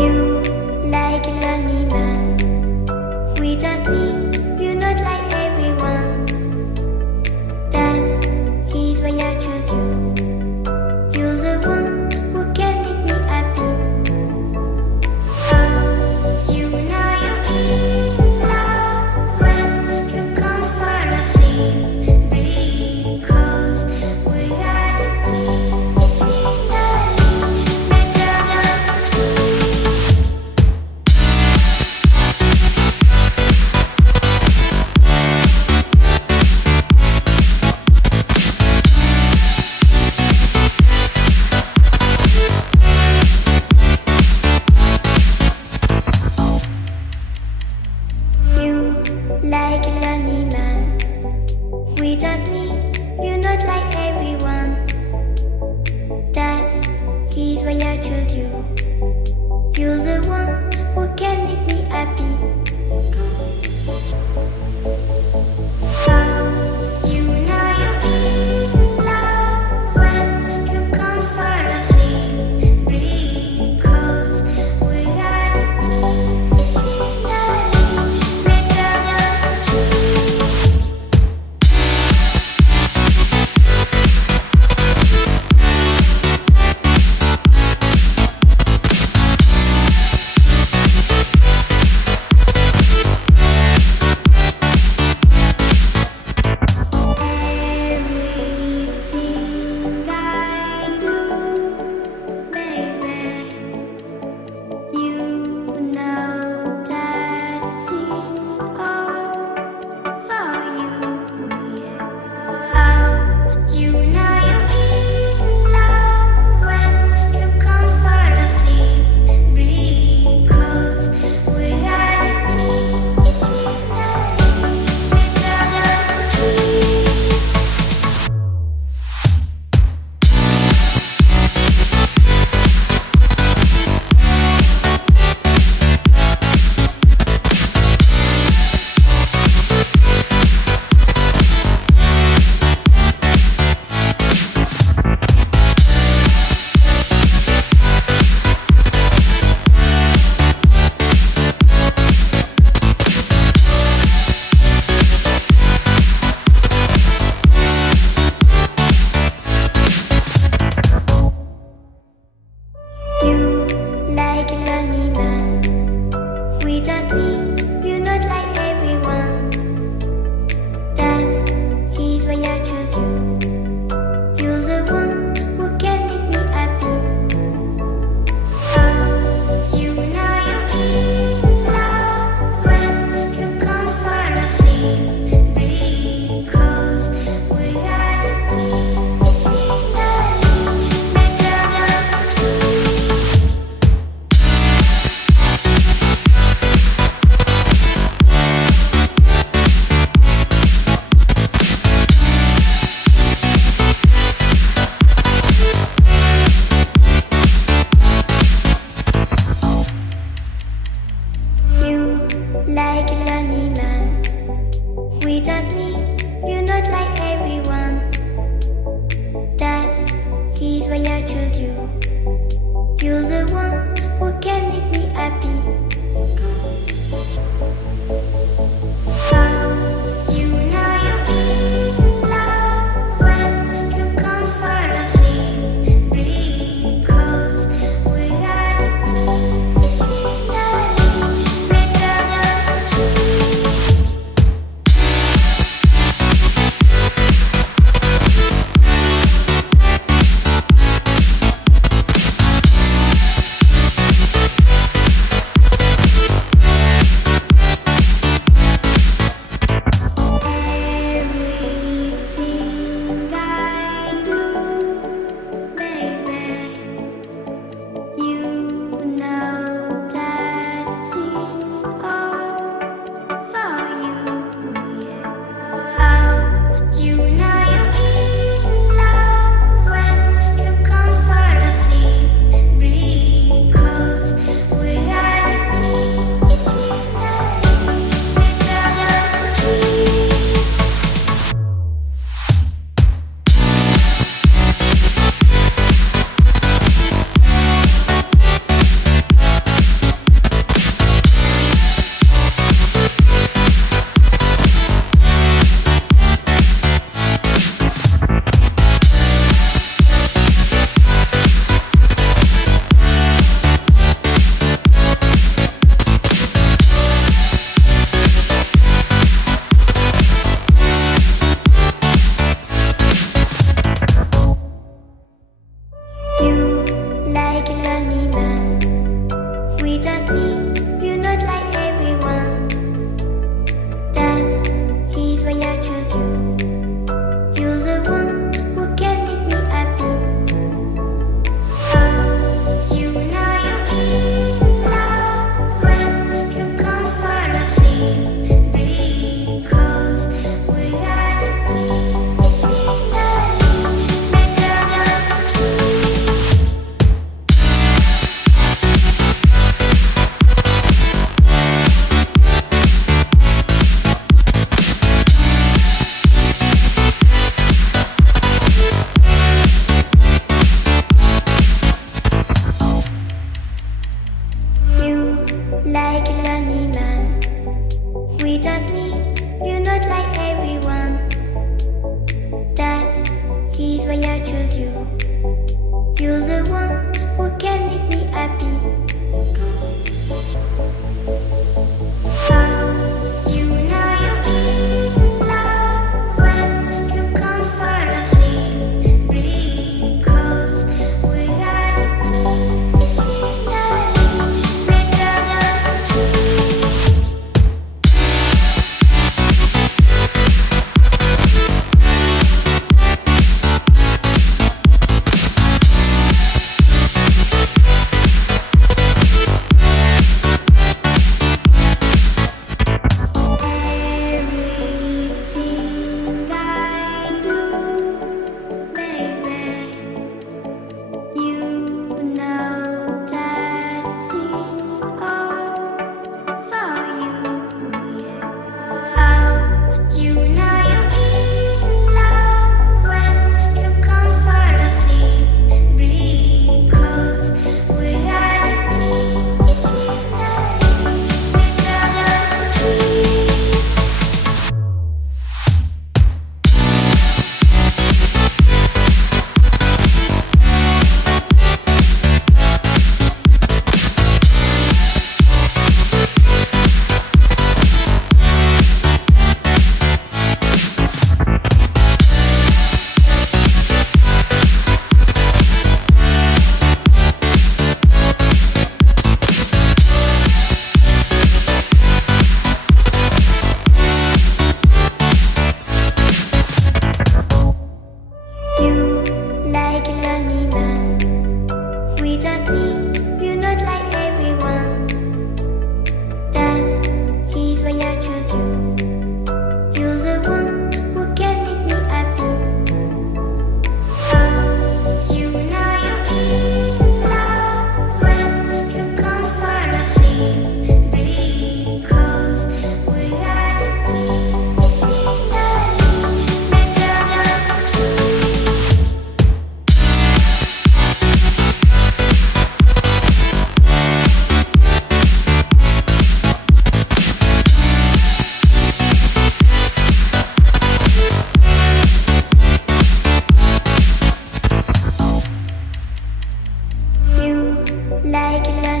You like a lonely man. Without me, you're not like everyone. That's he's why I choose you. You're the one who can make me happy. Oh, you know you're in love when you come for a scene. Because we are the medicinally better than trees.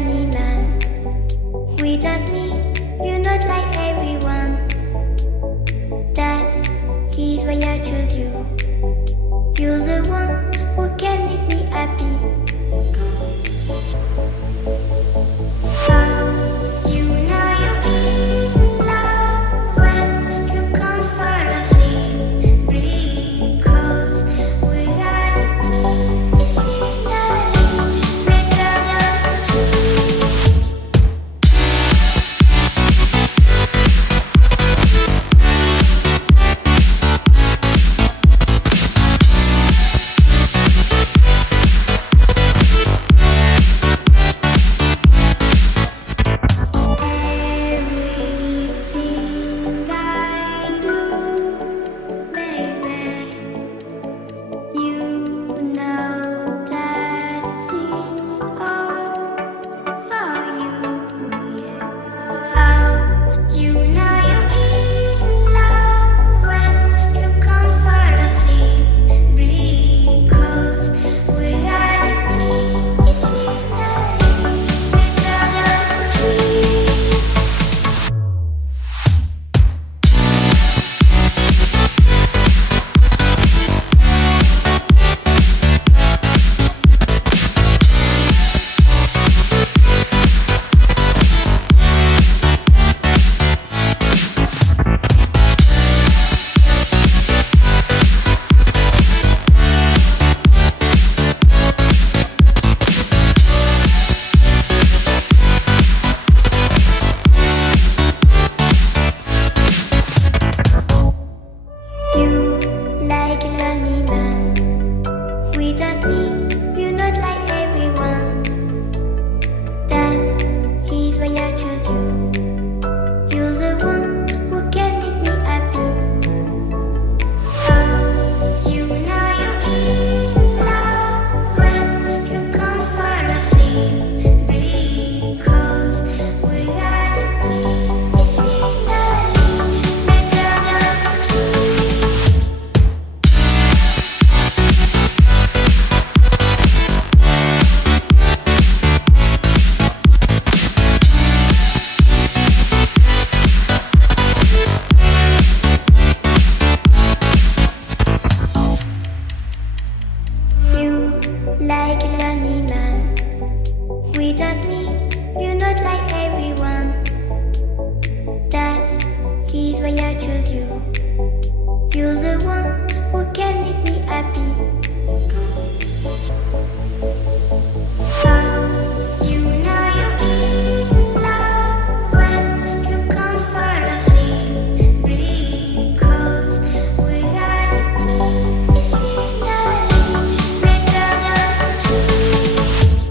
lonely man. Without me, you're not like everyone. That's he's why I choose you. You're the one who can make me happy. How you know you're in love when you come for the same. Because reality is finally better than dreams. Everything I do, baby, you know that it's all for you. Yeah. Oh, you know you're in love when you come for the same. Because reality is finally better than dreams. You like a lonely man. Without me, you're not like everyone. That's he's why I choose you. You're the one who can make me happy. Oh, you know you're in love when you come for the same. Because reality is finally better than dreams. You like a lonely man. Without me, you're not like everyone. That's he's why I choose you. You're the one who can make me happy. How you know you're in love when you come for the same. Because reality is finally better than dreams.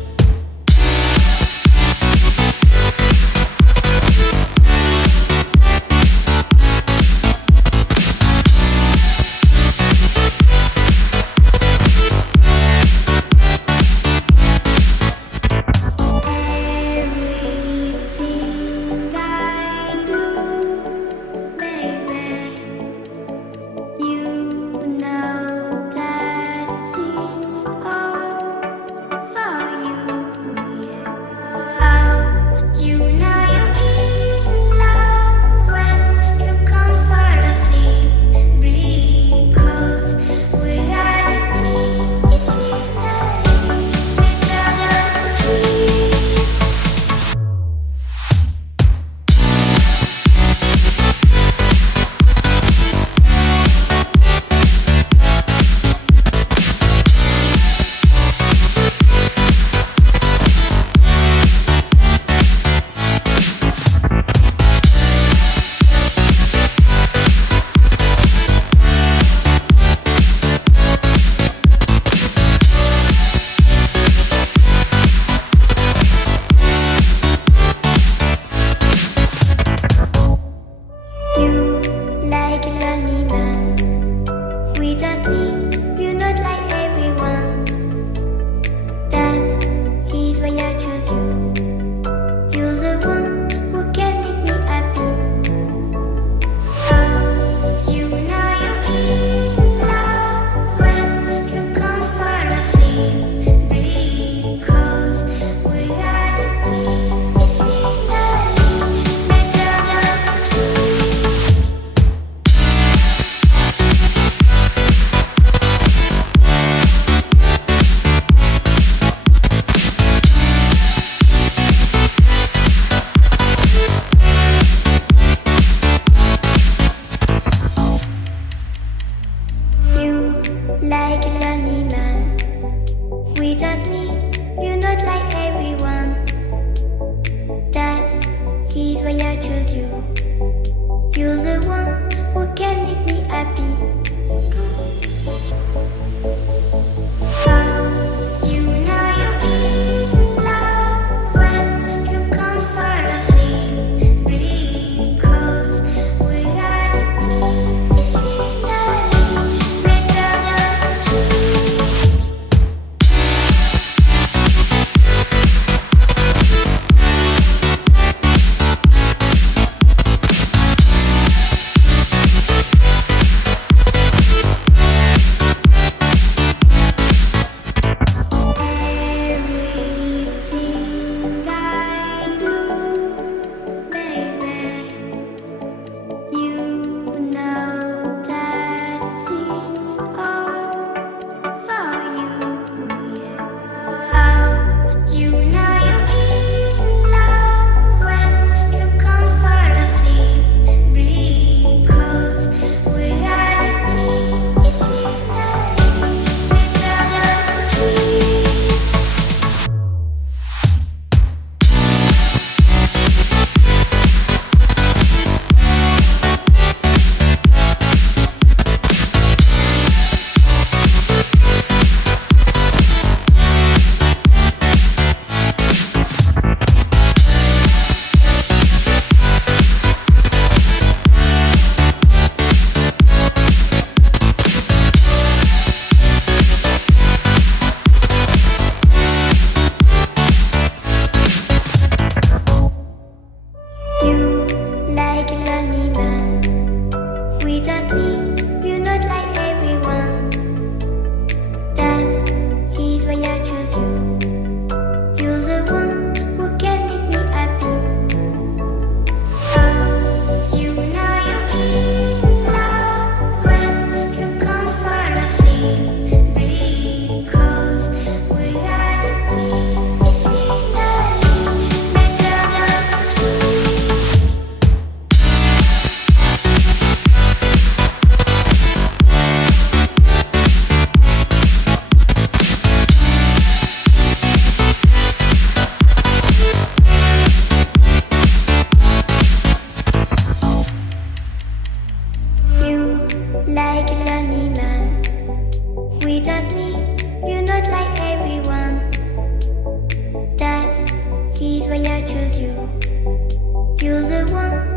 choose you. You're the one